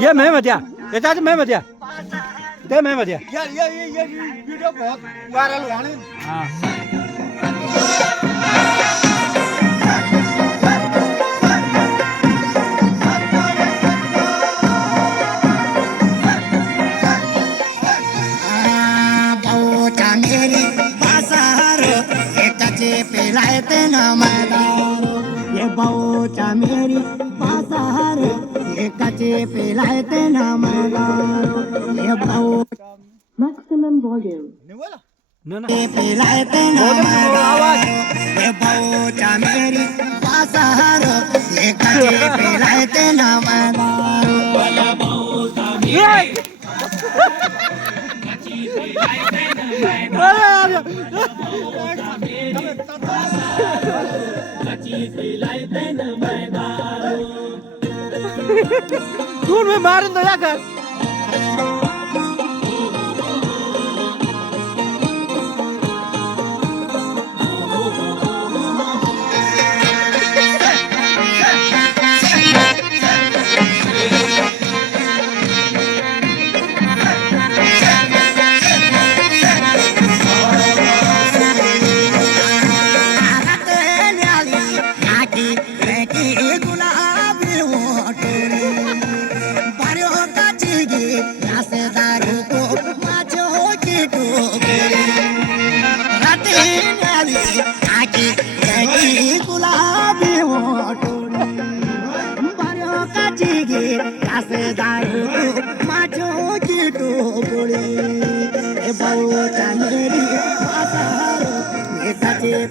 ये मैं मत यार मैं मत यार दे मैं मत यार ये वीडियो बहुत वायरल हुआ है। हाँ मेरी बासारो एकाचे पेलायते ना मैदारो ये बहुचा मेरी बासारो एकाचे पेलायते ना मैदारो ये बहु maximum volume नहीं बोला ना ना पेलायते ना आवाज ये बहुचा मेरी बासारो एकाचे पेलायते ना मैदारो दूर में मार दया कर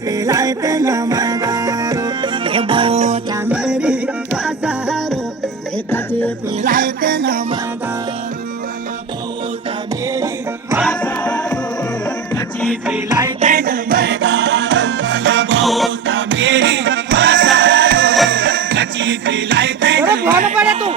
पेलायते न मदारो ये बहुचा मेरी बासारो एकाचे पेलायते न मदारो बहुचा मेरी बासारो एकाचे पेलायते न मदारो बहुचा मेरी बासारो एकाचे पेलायते न मदारो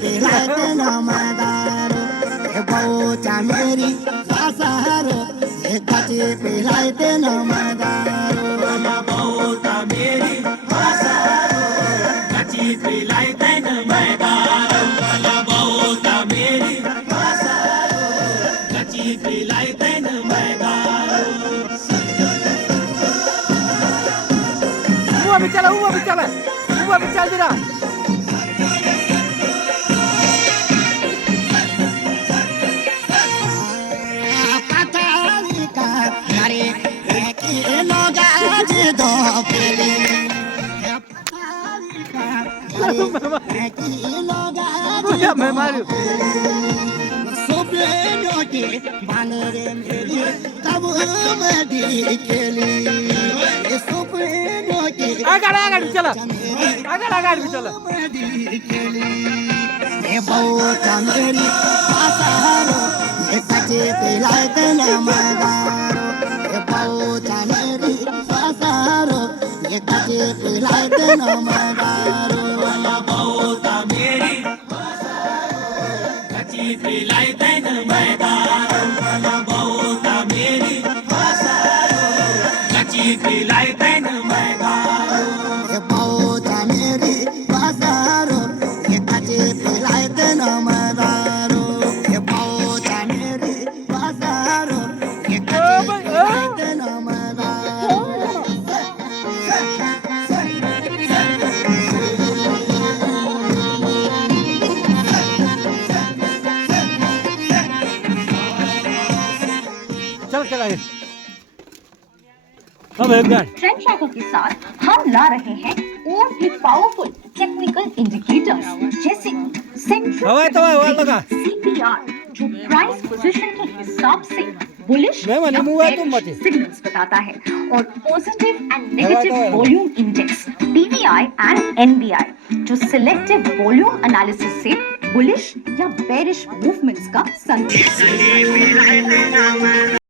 पेलायते न मदारो ये बहुचा मेरी बासारो एकाचे पेलायते न मदारो बहुचा मेरी बासारो एकाचे पेलायते न मदारो बहुचा मेरी बासारो एकाचे पेलायते न मदारो हुआ बिचारा जरा मैं मारू आगाड़ चला बहुचा मेरी बासारो एकाचे पेलायते न मदारो बहुचा मेरी बासारो एकाचे पेलायते न मदारो बहुचा मेरी बासारो एकाचे पेलायते न मदारो बहुचा मेरी बासारो एकाचे पेलायते न मदारो बहुचा मेरी बासारो एकाचे पेलायते न मदारो बहुचा मेरी बासारो एकाचे पेलायते न मदारो चल चल आगे अब एक मिनट ट्रेंड ट्रैकर के साथ हम ला रहे हैं और भी पावरफुल टेक्निकल इंडिकेटर्स जैसे सेंट्रल हवा तो हवा लगा CPR जो प्राइस पोजीशन के हिसाब से बुलिश मैं या मनी मुआ तुम bearish मचे सिग्नल्स बताता है और positive end negative volume index PVI end NVI जो सिलेक्टिव वॉल्यूम एनालिसिस से बुलिश या बेरिश मूवमेंट्स का संकेत